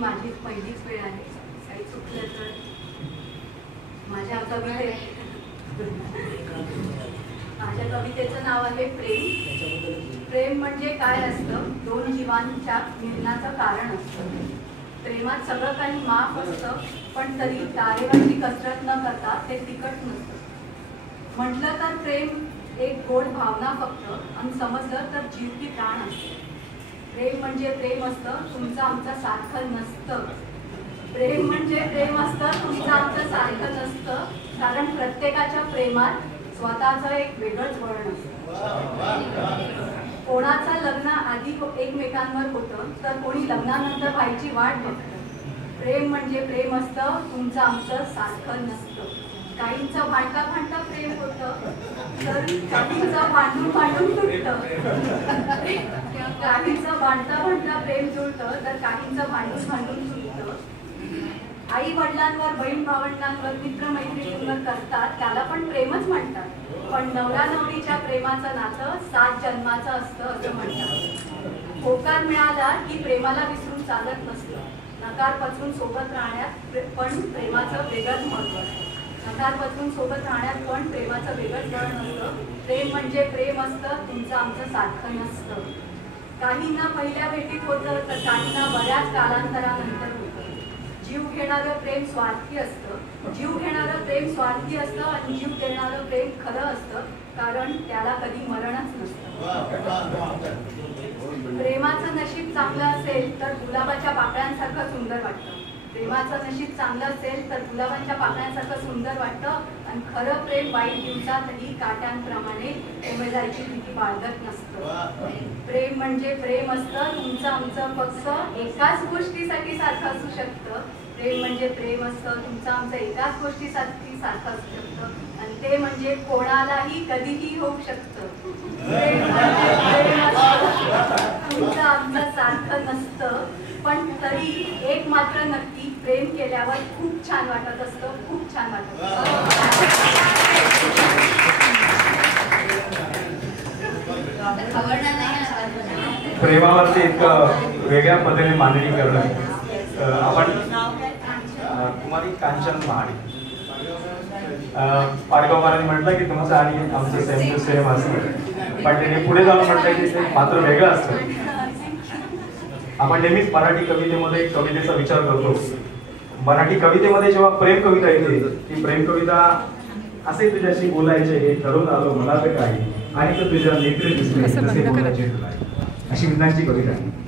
माझी पहिलीच वेळ आहे, काही चुकलं तर माझ्या कवितेचं नाव आहे प्रेम. प्रेम म्हणजे काय असतं? दोन जीवांच्या मिलनाचं कारण असतं. प्रेमात सगळं काही माफ असतं, पण तरी तारेवरची कसरत न करता ते तिखट नसतं. म्हटलं तर प्रेम एक गोड भावना फक्त, आणि समजलं तर जीव की प्राण असतं. प्रेम म्हणजे प्रेम असतं, तुमचं आमचं सारखं नसतं. प्रेम म्हणजे प्रेम असतं, तुमचं आमचं सारखं नसतं. कारण प्रत्येकाच्या प्रेमात स्वतःचं एक वेगळंच वळण असतं. कोणाचं लग्न आधी एकमेकांवर होतं, तर कोणी लग्नानंतर व्हायची वाट बघतं. प्रेम म्हणजे प्रेम असतं, तुमचं आमचं सारखं नसतं. काहींचं भांडता प्रेम होतं, तर काहींचं भांडून तुटतं. काहींचं भांडता प्रेम जुळतं, तर काहींचं भांडून तुटतं. आई वडिलांवर, बहीण भावंडांवर, मित्रमैत्रिणींवर करतात, त्याला पण प्रेमच म्हणतात. पण नवरा नवरीच्या प्रेमाचं नातं 7 जन्माचं असतं असं म्हणतात. होकार मिळाला की प्रेमाला विसरून चालत नसतं. नकार पचवून सोबत राहण्यात पण प्रेमाचं वेगळंच महत्त्व असतं. नकार पचवून सोबत राहण्यात पण प्रेमाचं वेगळंच वळण असतं. प्रेम म्हणजे प्रेम असतं, तुमचं आमचं सारखं नसतं. काहींना पहिल्या भेटीत होतं, तर काहींना बऱ्याच कालांतरानंतर होतं. जीव घेणारं प्रेम स्वार्थी असतं. जीव घेणारं प्रेम स्वार्थी असतं, आणि जीव देणारं प्रेम खरं असतं, कारण त्याला कधी मरणच नसतं. प्रेमाचं नशीब चांगलं असेल तर गुलाबाच्या पाकळ्यांसारखं सुंदर वाटतं. प्रेमाचं नशीब चांगलं असेल तर गुलाबांच्या पाकळ्यांसारखं सुंदर वाटतं. आणि खरं प्रेम वाईट दिवसातही काट्यांप्रमाणे उमेदाची भीती बाळगत नसतं. प्रेम म्हणजे प्रेम असतं, तुमचं आमचं फक्त एकाच गोष्टीसाठी सारखं असू शकतं. प्रेम म्हणजे प्रेम असतं, तुमचं आमचं एकाच गोष्टीसाठी सारखं असू शकतं, आणि ते म्हणजे कोणालाही कधीही होऊ शकतं. प्रेम म्हणजे प्रेम असतं, तुमचं आमचं सारखं नसतं, पण तरी एक मात्र नक्की, प्रेम केल्यावर खूप छान वाटत असतं, खूप छान वाटत असतं. प्रेमावरती एक वेगळ्या पद्धतीने मांडणी करणं. आपण कुमारी कांचन महाडिक, पाडगाव महाराज म्हटलं की तुमचं आणि आमचं सेम टू सेम असतं, पण त्याने पुढे जाऊन म्हटलं की ते मात्र वेगळं असतं. आपण नेहमीच मराठी कवितेमध्ये कवितेचा विचार करतो. मराठी कवितेमध्ये जेव्हा प्रेम कविता येते, ती प्रेम कविता असे तुझ्याशी बोलायचे हे ठरवून आलो मला तर काही, आणि तर तुझ्या नेत्री दिसले जसे बोलायचे तुला, अशी विधांची कविता आहे.